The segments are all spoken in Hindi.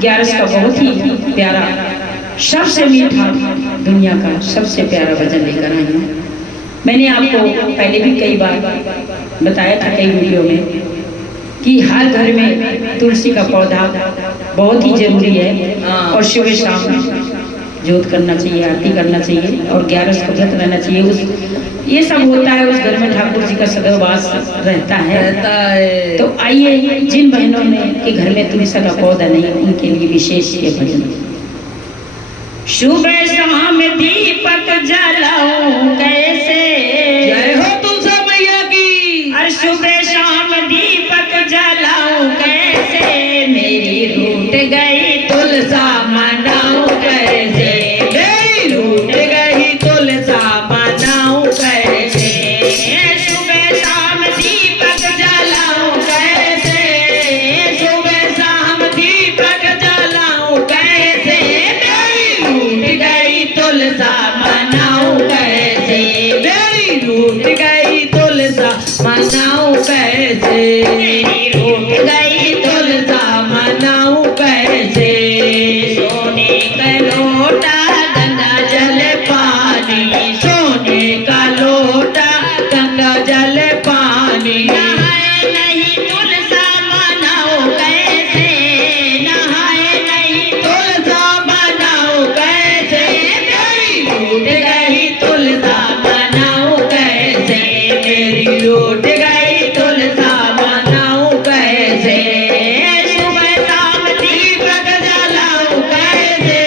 ग्यारस का बहुत ही प्यारा, सबसे मीठा, दुनिया का सबसे प्यारा भजन लेकर आई हूँ। मैंने आपको पहले भी कई बार बताया था कई वीडियो में कि हर घर में तुलसी का पौधा बहुत ही जरूरी है और सुबह शाम जोत करना चाहिए, आरती करना चाहिए और ग्यारस का व्रत रहना चाहिए। ये सब होता है, उस घर में ठाकुर जी का सदैव वास रहता है। तो आइए, जिन बहनों में के घर में तुलसी का पौधा नहीं, उनके लिए विशेष ये भजन। सुबह शाम दीपक जलाऊं कैसे, जय हो तुलसी मैया की। और सुबह शाम दीपक जलाऊं कैसे, मेरी रूठ गई तुलसा मनाऊं कैसे, मेरी रूठ गई तुलसा मनाऊं कैसे। सुबह शाम दीपक जलाऊं कैसे, सुबह शाम दीपक जलाऊं कैसे, मेरी रूठ गई तुलसा मनाऊं कैसे, मेरी रूठ गई तुलसा मनाऊं कैसे, मेरी रूठ गई तुलसा मनाऊं कैसे। सोने का लोटा गंगा जल पानी, सोने का लोटा गंगा जल पानी, नहाए नहीं तुलसा मनाऊं कैसे, नहाए नहीं तुलसा मनाऊं कैसे, मेरी रूठ गई तुलसा मनाऊं कैसे, मेरी रूठ गई तुलसा मनाऊं कैसे। सुबह शाम दीपक जलाऊं कैसे,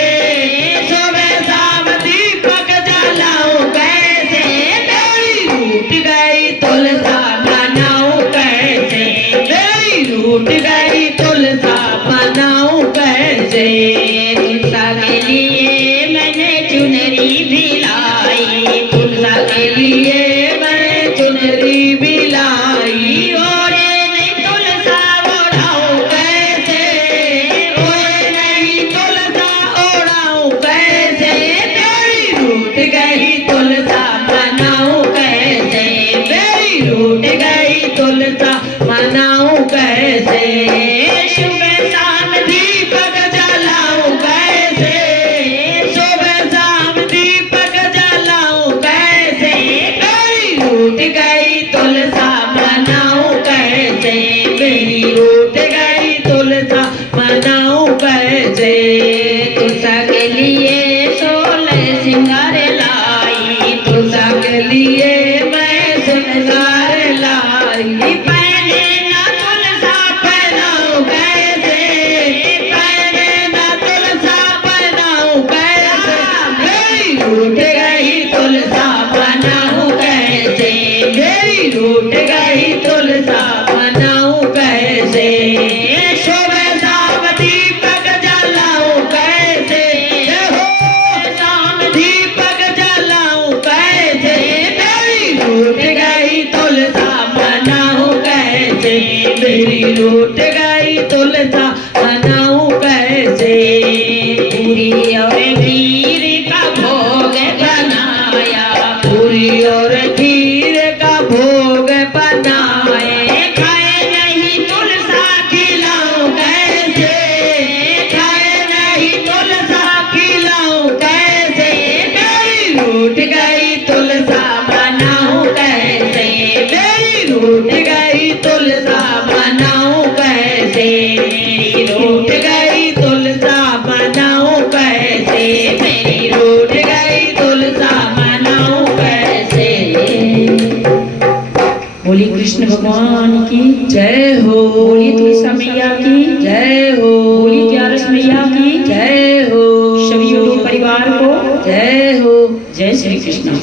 सुबह शाम दीपक जलाऊं कैसे, मेरी रूठ गई तुलसा मनाऊं कैसे, मेरी रूठ गई तुलसा मनाऊं कैसे। तुलसा के लिए मैंने चुनरी भी लाई, तुलसा के लिए मैंने चुनरी भी लाई, और नहीं तुलसा ओढ़ाऊं कैसे, और नहीं तुलसा ओढ़ाऊं कैसे, मेरी रूठ गई तुलसा मनाऊं कैसे, मेरी रूठ गई तुलसा मनाऊं कैसे। सुबह शाम दीपक जलाऊं कैसे, सुबह शाम दीपक जलाऊं कैसे, मेरी रूठ गई तुलसा मनाऊं कैसे, मेरी रूठ गई तुलसा मनाऊं कैसे। तुलसा के लिए 16 सिंगार लाई, तुलसा के लिए मैं सिंगार लाई, पहने ना तुलसा पहनाऊं कैसे, पहने ना तुलसा पहनाऊं कैसे, मेरी रूठ गई तुलसा मनाऊं कैसे, मेरी रूठ गई तुलसा मनाऊं कैसे। सुबह शाम दीपक जलाऊं कैसे, शाम दीपक जलाऊं कैसे, मेरी रूठ गई तुलसा मनाऊं कैसे, मेरी रूठ गई तुलसा मनाऊं कैसे। पूरी और खीर का भोग बनाया, पूरी और खीर का भोग बनाए, खाए नहीं तुलसा खिलाऊं कैसे, खाए नहीं तुलसा खिलाऊं कैसे, मेरी रूठ गई तुलसा मनाऊं कैसे, मेरी रूठ गई तुलसा मनाऊं कैसे, मेरी रूठ गई तुलसा मनाऊं कैसे, मेरी रूठ गई तुलसा मनाऊं कैसे। बोली कृष्ण भगवान की जय हो, बोली तुलसा मैया की जय हो, बोली ग्यारस मैया की जय हो, सभी यूट्यूब परिवार को जय हो। जय श्री कृष्ण।